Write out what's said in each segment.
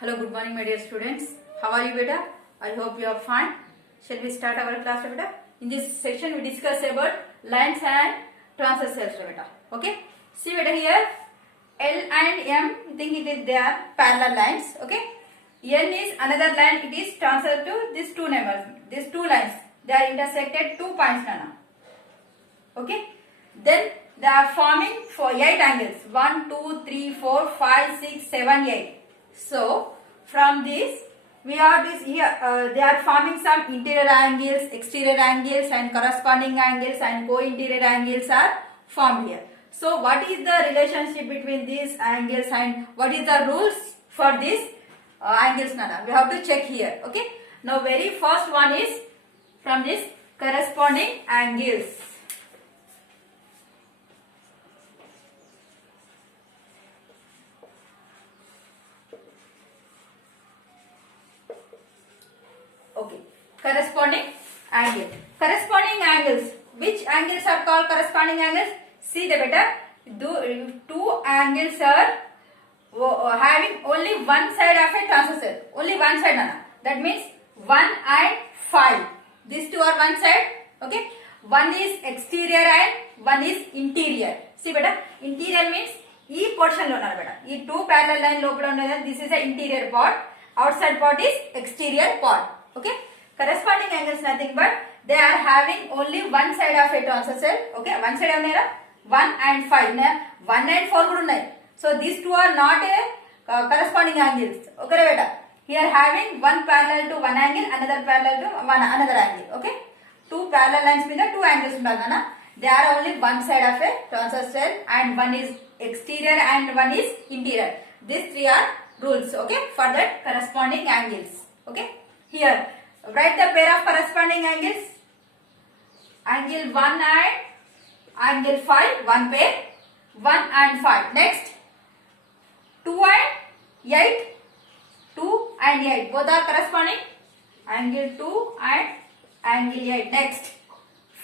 Hello, good morning, my dear students. How are you, beta? I hope you are fine. Shall we start our class, beta? In this section, we discuss about lines and transverse cells, beta. Okay? See, beta, here L and M. I think they are parallel lines. Okay? N is another line. It is transversal to these two numbers. These two lines. They are intersected 2 points, Nana. Okay? Then they are forming for 8 angles. 1, 2, 3, 4, 5, 6, 7, 8. So, from this, we are this here, they are forming some interior angles, exterior angles and corresponding angles and co-interior angles are formed here. So, what is the relationship between these angles and what is the rules for these angles, Nana? We have to check here, okay? Now, very first one is from this corresponding angles. Okay, corresponding angle. Corresponding angles. Which angles are called corresponding angles? See the better. Two angles are having only one side of a transversal. Only one side, Nana. That means 1 and 5. These two are one side. Okay. One is exterior and one is interior. See better. Interior means E portion lo unnadu beta. E two parallel line lopala unnadu. This is the interior part. Outside part is exterior part. Okay, corresponding angles nothing but they are having only one side of a transversal. Okay, one side unnara 1 and 5 1 and 4 kuda unnai. So these two are not a corresponding angles. Okay beta, here having one parallel to one angle, another parallel to another angle. Okay, two parallel lines means two angles undana. They are only one side of a transversal and one is exterior and one is interior. These three are rules. Okay, for that corresponding angles. Okay. Here, write the pair of corresponding angles. Angle 1 and angle 5, one pair. 1 and 5. Next, 2 and 8. 2 and 8. Both are corresponding. Angle 2 and angle 8. Next,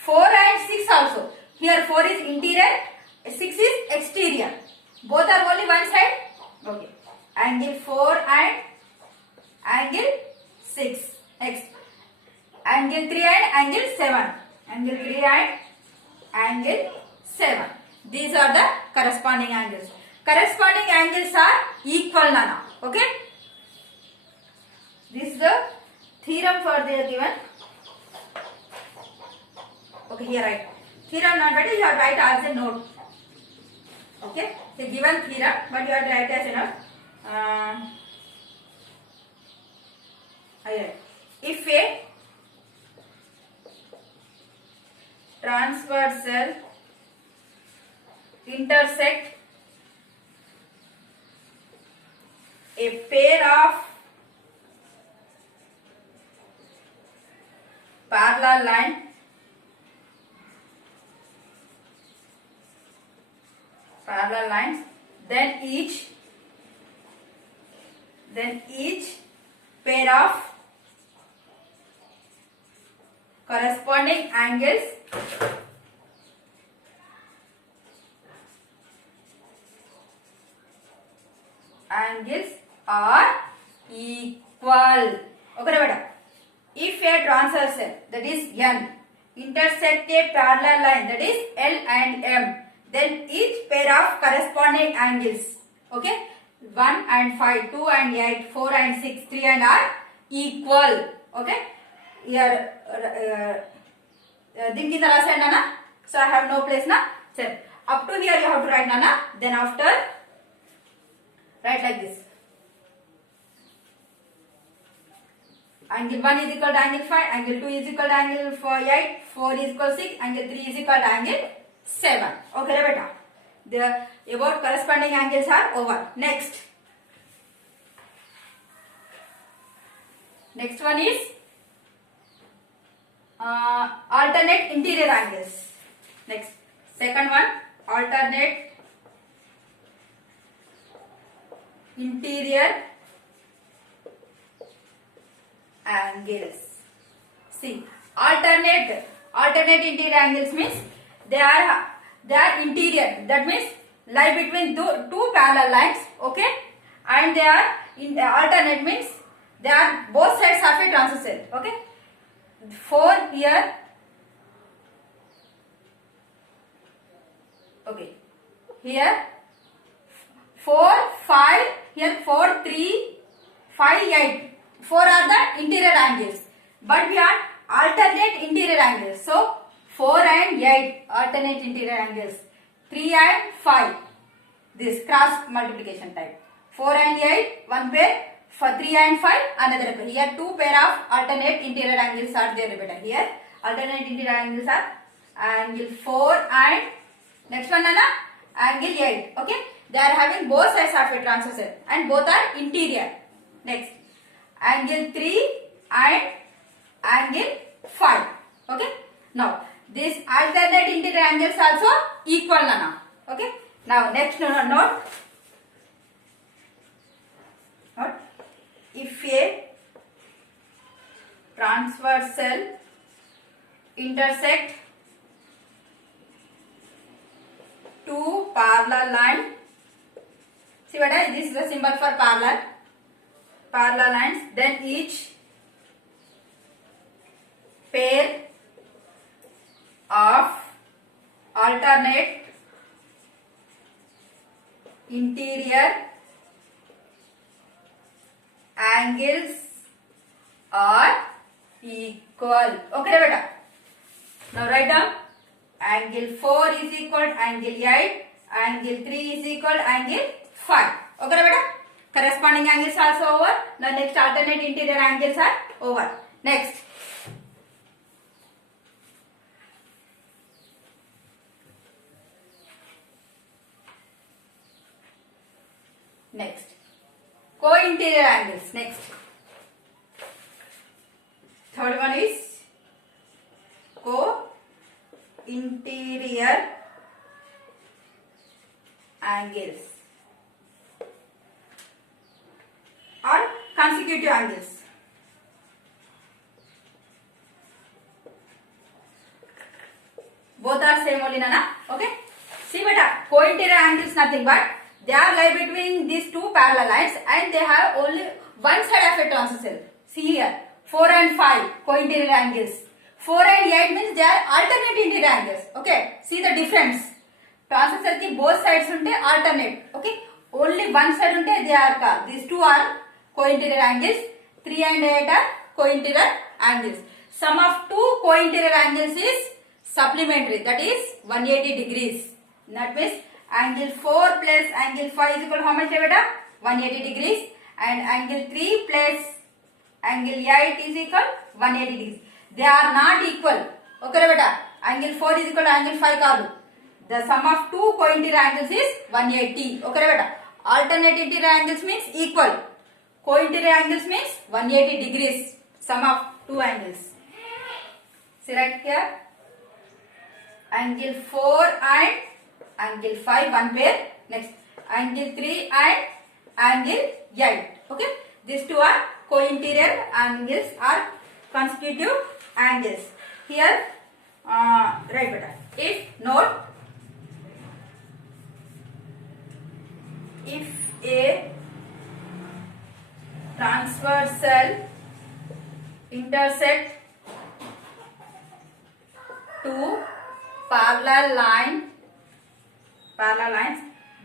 4 and 6 also. Here 4 is interior, 6 is exterior. Both are only one side. Okay. Angle 4 and angle 6. Next, angle 3 and angle 7. Angle 3 and angle 7. These are the corresponding angles. Corresponding angles are equal, Nana. Okay. This is the theorem for the given. Okay, here write. Theorem not better, you have to write as a note. Okay. The given theorem, but you have to write as a note. If a transversal intersect a pair of parallel lines, then each pair of corresponding angles are equal. Okay, beta. If a transversal, that is N, intersect a parallel line, that is L and M, then each pair of corresponding angles, okay, 1 and 5, 2 and 8, 4 and 6, 3 and are equal. Okay. Here thinking the last Nana. So I have no place na. So up to here you have to write, Nana. Then after write like this. Angle 1 is equal to angle 5, angle 2 is equal to angle 8, 4 is equal to 6, angle 3 is equal to angle 7. Okay, beta. The about corresponding angles are over. Next one is alternate interior angles. Next, second one, alternate interior angles. See, alternate interior angles means they are interior. That means lie between two parallel lines. Okay, and they are in alternate means they are both sides of a transversal. Okay, 4 here. Okay, here 4, 5, here 4, 3, 5, 8. 4 are the interior angles, but we are alternate interior angles. So 4 and 8 alternate interior angles. 3 and 5, this cross multiplication type. 4 and 8, one pair. For 3 and 5, another pair. Here 2 pair of alternate interior angles are there. Better. Here alternate interior angles are angle 4 and next one angle 8. Okay, they are having both sides of a transversal and both are interior. Next, angle 3 and angle 5. Okay, now these alternate interior angles also equal now. Okay, now next note. If a transversal intersect two parallel line, see what this is the symbol for parallel lines, then each pair of alternate interior angles are equal. Okay beta, now write down angle 4 is equal to angle 8, angle 3 is equal to angle 5. Okay beta, corresponding angles also over. Now next alternate interior angles are over. Next, co-interior angles. Next, third one is co-interior angles or consecutive angles. Both are same only, Nana. Okay. See beta, co-interior angles nothing but they are lie between these two parallel lines and they have only one side of a transversal. See here, 4 and 5 co-interior angles. 4 and 8 means they are alternate interior angles. Okay, see the difference. Transversal ki both sides unte alternate. Okay, only one side unte they are called. These two are co-interior angles. 3 and 8 are co-interior angles. Sum of two co-interior angles is supplementary, that is 180 degrees. That means angle 4 plus angle 5 is equal to how much beta? 180 degrees, and angle 3 plus angle 8 is equal to 180 degrees. They are not equal. Okay beta, angle 4 is equal to angle 5 kaadu. The sum of two co-interior angles is 180. Okay beta, alternate interior angles means equal. Co-interior angles means 180 degrees. Sum of two angles. See right here, angle 4 and angle 5 one pair. Next, angle 3 and angle 8. Okay, these two are co-interior angles or consecutive angles. Here, right beta. If a transversal intersect two parallel lines,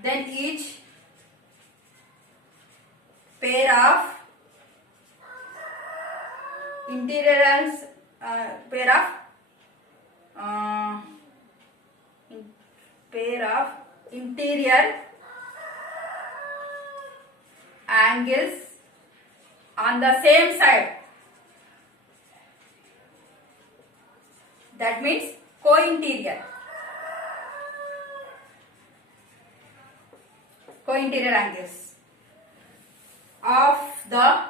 then each pair of interior angles on the same side, that means co-interior angles of the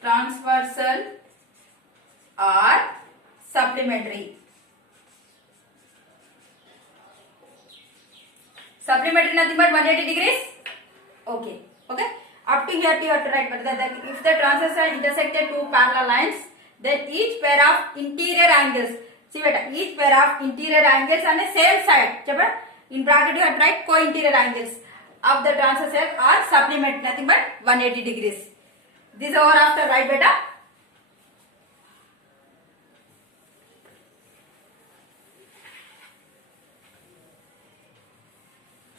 transversal are supplementary. Supplementary nothing but 180 degrees. Okay. Up to here you have to write. But if the transversal intersected two parallel lines, then each pair of interior angles. See beta, each pair of interior angles on the same side. In bracket you have to write co-interior angles of the transversal or supplement, nothing but 180 degrees. This is over after, right beta?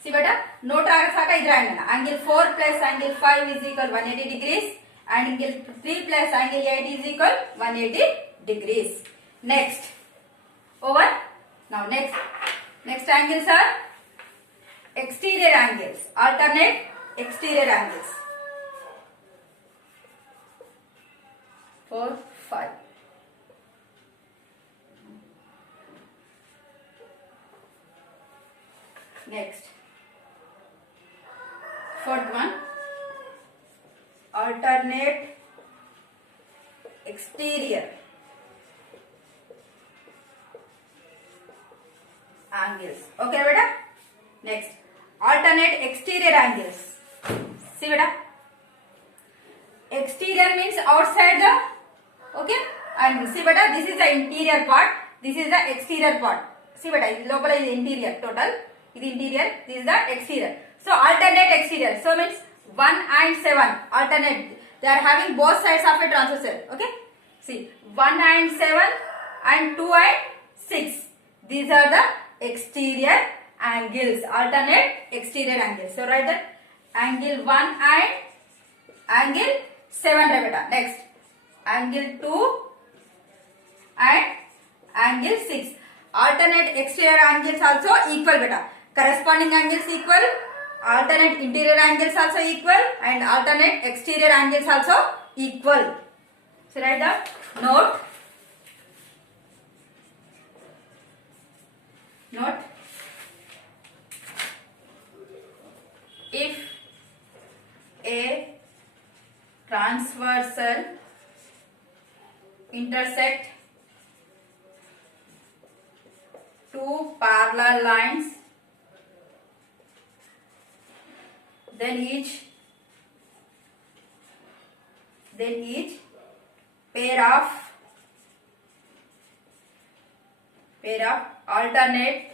See beta, note आगे इधर angle 4 plus angle 5 is equal 180 degrees. Angle 3 plus angle 8 is equal 180 degrees. Next, over. Now next angles are exterior angles, alternate exterior angles. 4, 5. Next, fourth one, alternate exterior angles. Okay beta? Next, alternate exterior angles. See beta? Exterior means outside the, okay, and see beta, this is the interior part, this is the exterior part. See beta, local is interior total, this is interior, this is the exterior. So alternate exterior, so means 1 and 7 alternate, they are having both sides of a transversal. Okay, see 1 and 7 and 2 and 6, these are the exterior angles, alternate exterior angles. So write that angle 1 and angle 7 beta. Next, angle 2 and angle 6. Alternate exterior angles also equal beta. Corresponding angles equal. Alternate interior angles also equal, and alternate exterior angles also equal. So write the note. If a transversal intersect two parallel lines, then each pair of alternate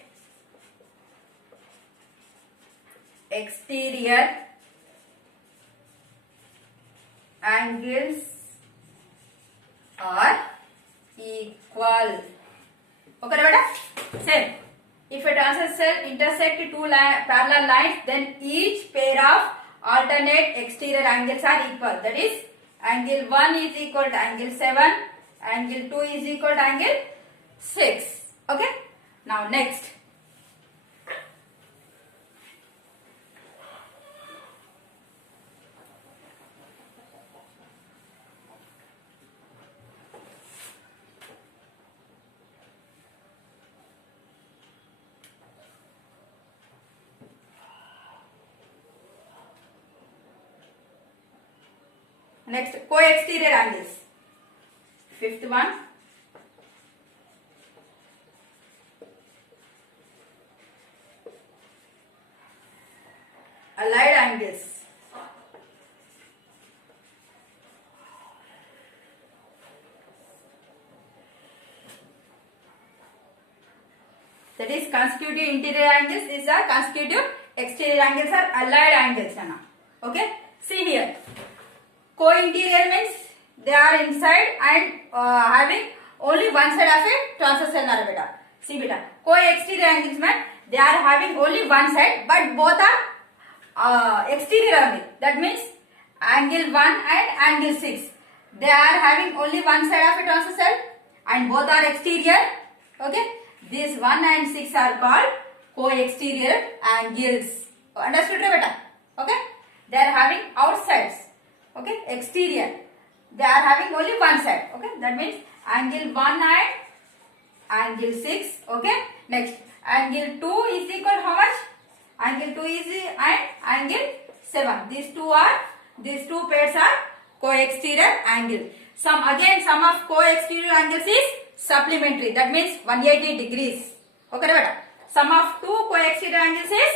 exterior angles are equal. Okay beta? Same. If a transversal intersect two parallel lines, then each pair of alternate exterior angles are equal. That is, angle 1 is equal to angle 7, angle 2 is equal to angle 6. Okay? Now next. Next, co-exterior angles. Fifth one. Allied angles. That is consecutive interior angles. These are consecutive exterior angles are allied angles. Okay. See here. Co-interior means they are inside and having only one side of a transversal beta. See beta. Co-exterior angles means they are having only one side, but both are exterior only. That means angle 1 and angle 6. They are having only one side of a transversal and both are exterior. Okay. These 1 and 6 are called co-exterior angles. Understood beta? Okay. They are having outsides. Okay, exterior. They are having only one side. Okay, that means angle 1 and angle 6. Okay, next angle 2 is equal how much? Angle 2 is and angle 7. These two pairs are co-exterior angle. Sum of co-exterior angles is supplementary. That means 180 degrees. Okay, beta. Sum of two co-exterior angles is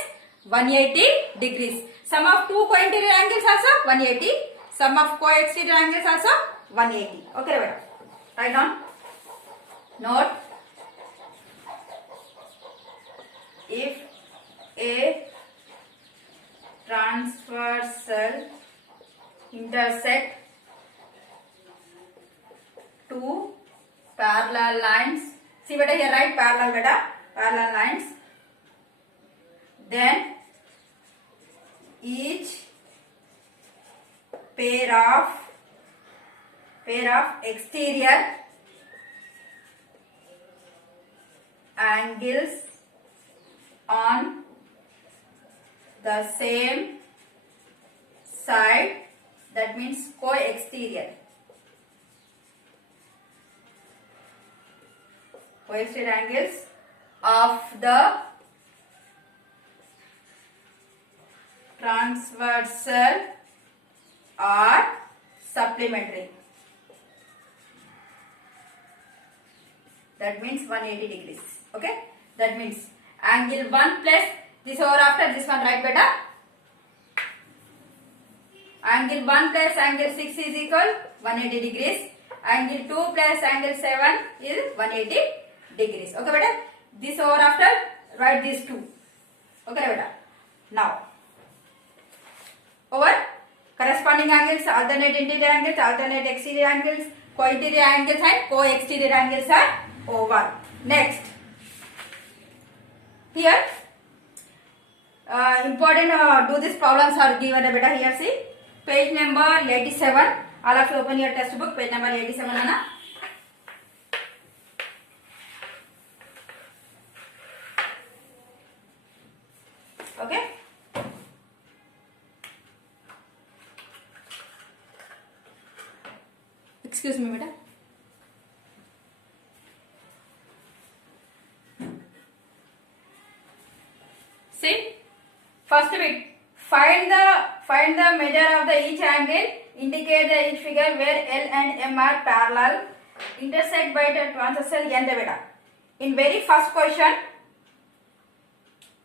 180 degrees. Sum of two co-interior angles also 180. Sum of co-exterior angles also 180. Okay, beta. Write down. Note. If See beta here write parallel beta, parallel lines. Then each pair of exterior angles on the same side, that means co-exterior. Co-exterior angles of the transversal or supplementary. That means 180 degrees. Okay. That means angle 1 plus this over after this one, right beta? Angle 1 plus angle 6 is equal 180 degrees. Angle 2 plus angle 7 is 180 degrees. Okay beta? This over after write these two. Okay beta? Now over corresponding angles, alternate interior angles, alternate exterior angles, co-interior angles and co-exterior angles are over. Next, here important do these problems are given beta. Here see page number 87. All of you open your textbook, page number 87 Anna. Okay. Excuse me beta. See, first bit, find the measure of the each angle, indicate the each figure where L and M are parallel, intersect by the transversal N beta. In very first question,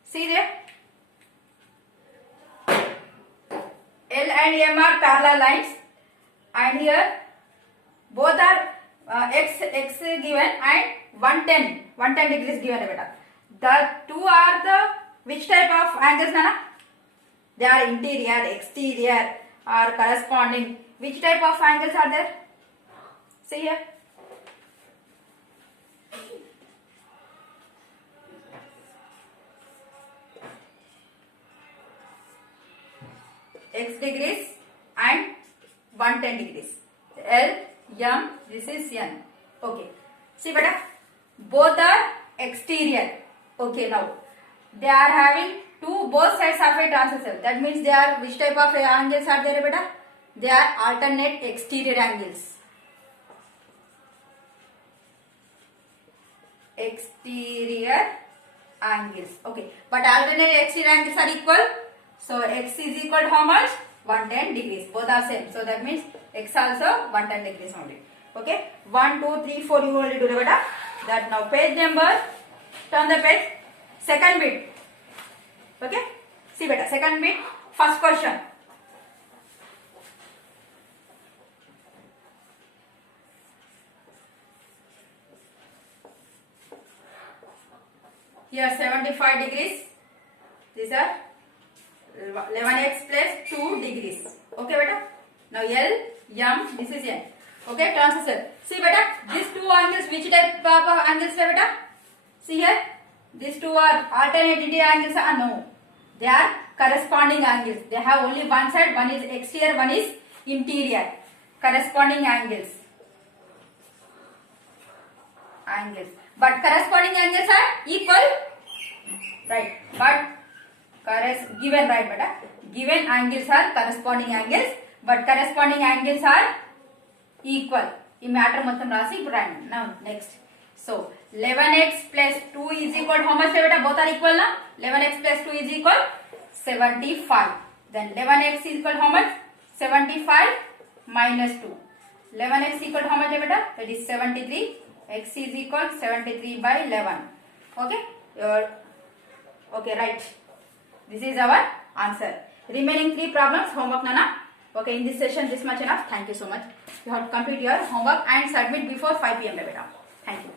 see there, L and M are parallel lines, and here both are x given and 110 degrees given beta. The two are the which type of angles nana? They are interior, exterior or corresponding. Which type of angles are there? See here. X degrees and 110 degrees. L, M, this is N. Okay. See beta, both are exterior. Okay, now they are having both sides of a transversal. That means they are which type of angles are there beta? They are alternate exterior angles. Exterior angles. Okay, but alternate exterior angles are equal. So x is equal to how much? 110 degrees. Both are same. So that means x also 110 degrees only. Okay. 1, 2, 3, 4 you only do the beta. That now page number. Turn the page. Second bit. Okay. See beta. Second bit. First question. Here 75 degrees. These are 11x plus 2 degrees. Okay beta. Now L, M, this is N. Okay, transversal. See beta, these two angles, which type of angles are beta? See here, these two are alternate interior angles are no. They are corresponding angles. They have only one side, one is exterior, one is interior. Corresponding angles. But corresponding angles are equal. Right. But given right beta. Given angles are corresponding angles, but corresponding angles are equal. This matter mattam rasi brand. Now next. So 11x plus 2 is equal to how much beta? Both are equal na? 11x plus 2 is equal 75. Then 11x is equal to how much? 75 minus 2. 11x equal to how much beta? That is 73. X is equal to 73 by 11. Okay? Okay, right. This is our answer. Remaining 3 problems, homework nana. Okay, in this session this much enough. Thank you so much. You have to complete your homework and submit before 5 p.m. beta. Thank you.